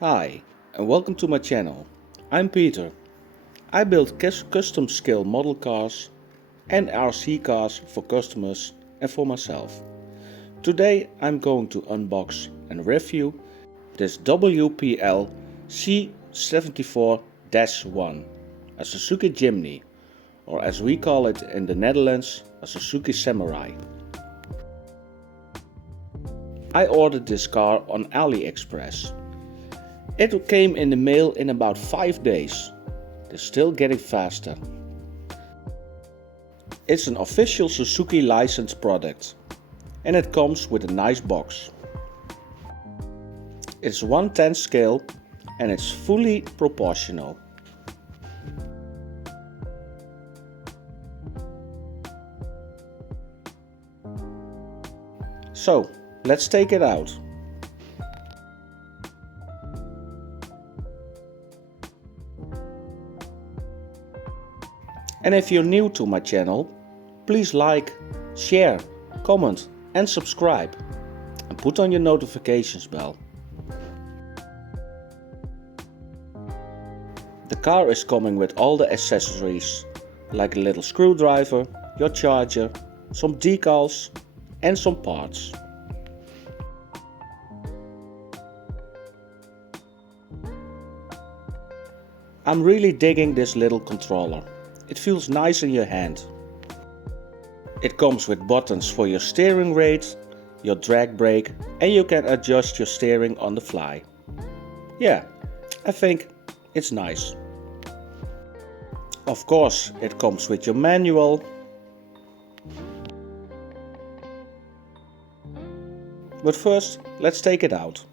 Hi, and welcome to my channel. I'm Peter. I build custom scale model cars and RC cars for customers and for myself. Today I'm going to unbox and review this WPL C74-1, a Suzuki Jimny, or as we call it in the Netherlands, a Suzuki Samurai. I ordered this car on AliExpress. It came in the mail in about 5 days. They're still getting faster. It's an official Suzuki licensed product and it comes with a nice box. It's 1/10 scale and it's fully proportional. So, let's take it out. And if you're new to my channel, please like, share, comment and subscribe. And put on your notifications bell. The car is coming with all the accessories, like a little screwdriver, your charger, some decals and some parts. I'm really digging this little controller. It feels nice in your hand. It comes with buttons for your steering rate, your drag brake, and you can adjust your steering on the fly. Yeah, I think it's nice. Of course, it comes with your manual. But first, let's take it out.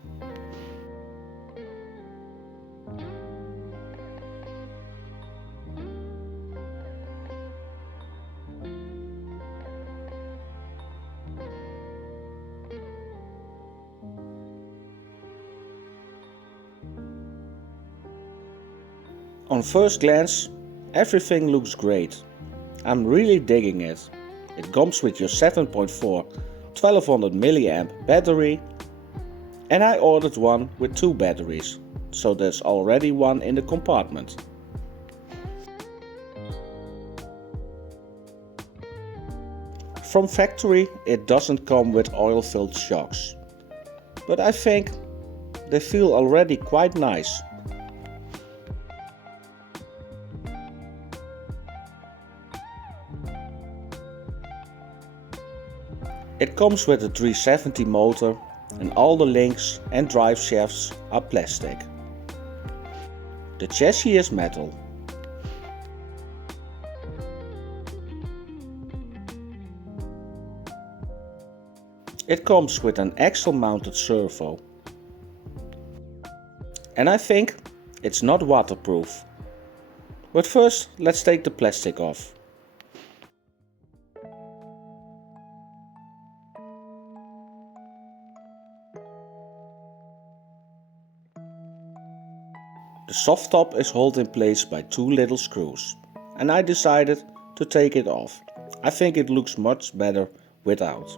On first glance, everything looks great. I'm really digging it. It comes with your 7.4 1200 mAh battery, and I ordered one with 2 batteries, so there's already one in the compartment. From factory it doesn't come with oil-filled shocks, but I think they feel already quite nice. It comes with a 370 motor and all the links and drive shafts are plastic. The chassis is metal. It comes with an axle mounted servo. And I think it's not waterproof. But first let's take the plastic off. The soft top is held in place by 2 little screws, and I decided to take it off. I think it looks much better without.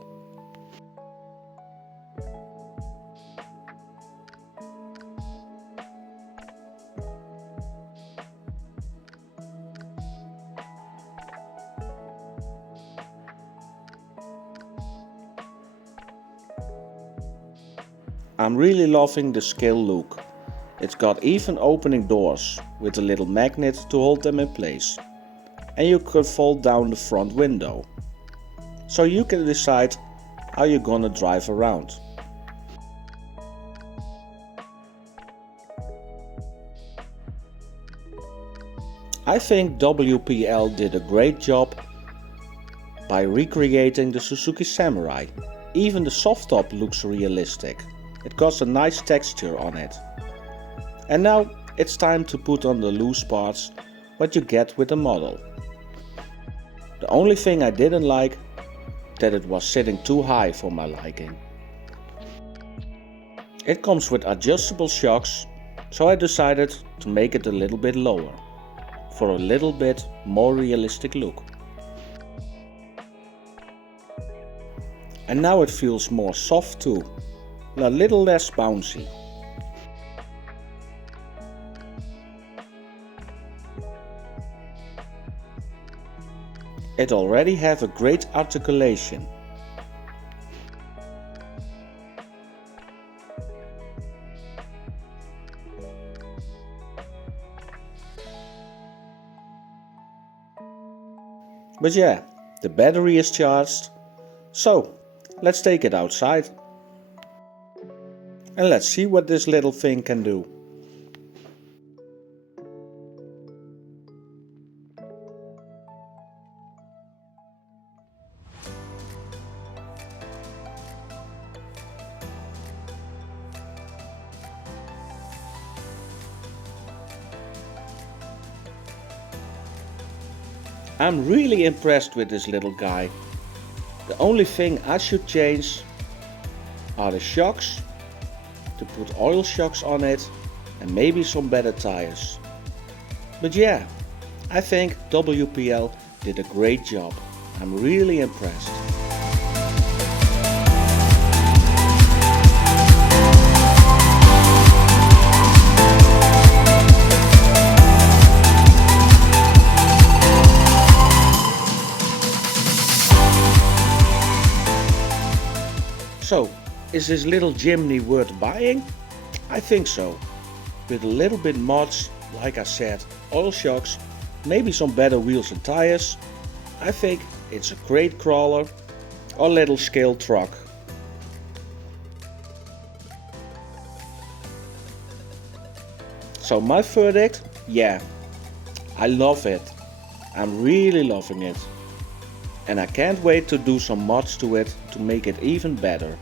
I'm really loving the scale look. It's got even opening doors with a little magnet to hold them in place. And you can fold down the front window. So you can decide how you're gonna drive around. I think WPL did a great job by recreating the Suzuki Samurai. Even the soft top looks realistic. It got a nice texture on it. And now it's time to put on the loose parts, what you get with the model. The only thing I didn't like, that it was sitting too high for my liking. It comes with adjustable shocks, so I decided to make it a little bit lower, for a little bit more realistic look. And now it feels more soft too, a little less bouncy. It already have a great articulation. But yeah, the battery is charged, so let's take it outside. And let's see what this little thing can do. I'm really impressed with this little guy. The only thing I should change are the shocks, to put oil shocks on it and maybe some better tires. But yeah, I think WPL did a great job. I'm really impressed. So, is this little Jimny worth buying? I think so. With a little bit mods, like I said, oil shocks, maybe some better wheels and tires, I think it's a great crawler or little scale truck. So my verdict, yeah, I love it. I'm really loving it. And I can't wait to do some mods to it to make it even better.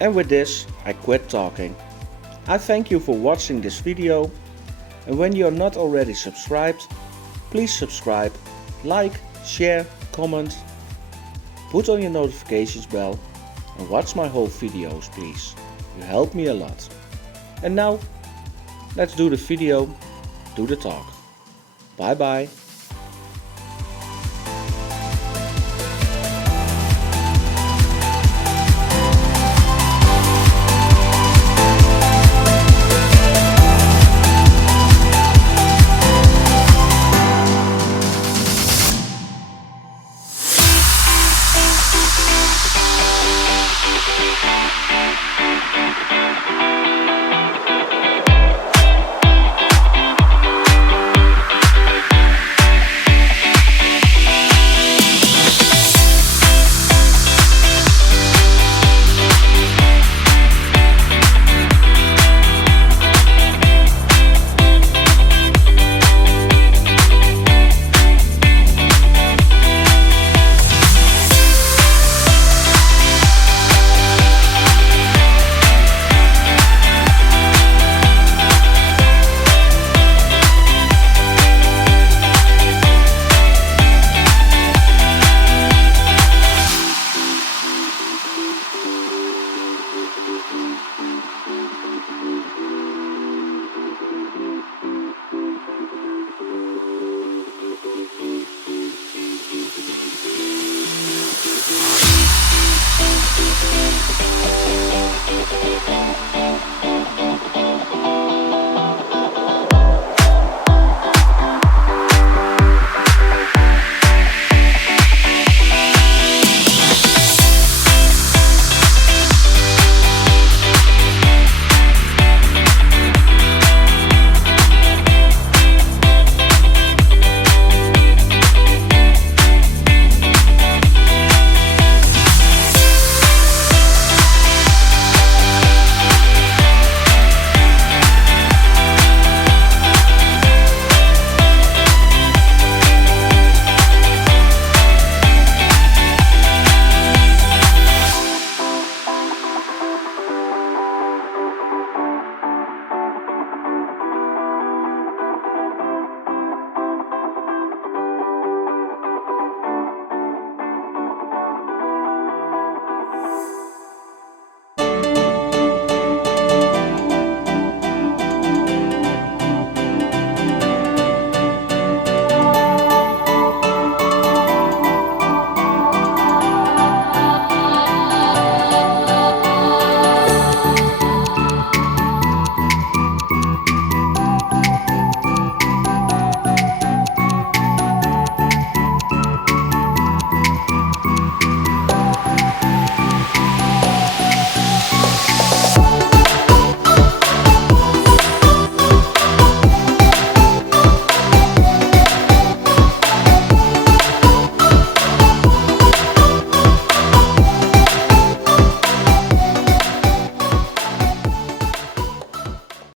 And with this, I quit talking. I thank you for watching this video, and when you are not already subscribed, please subscribe, like, share, comment, put on your notifications bell and watch my whole videos please. You help me a lot. And now, let's do the video, do the talk. Bye bye.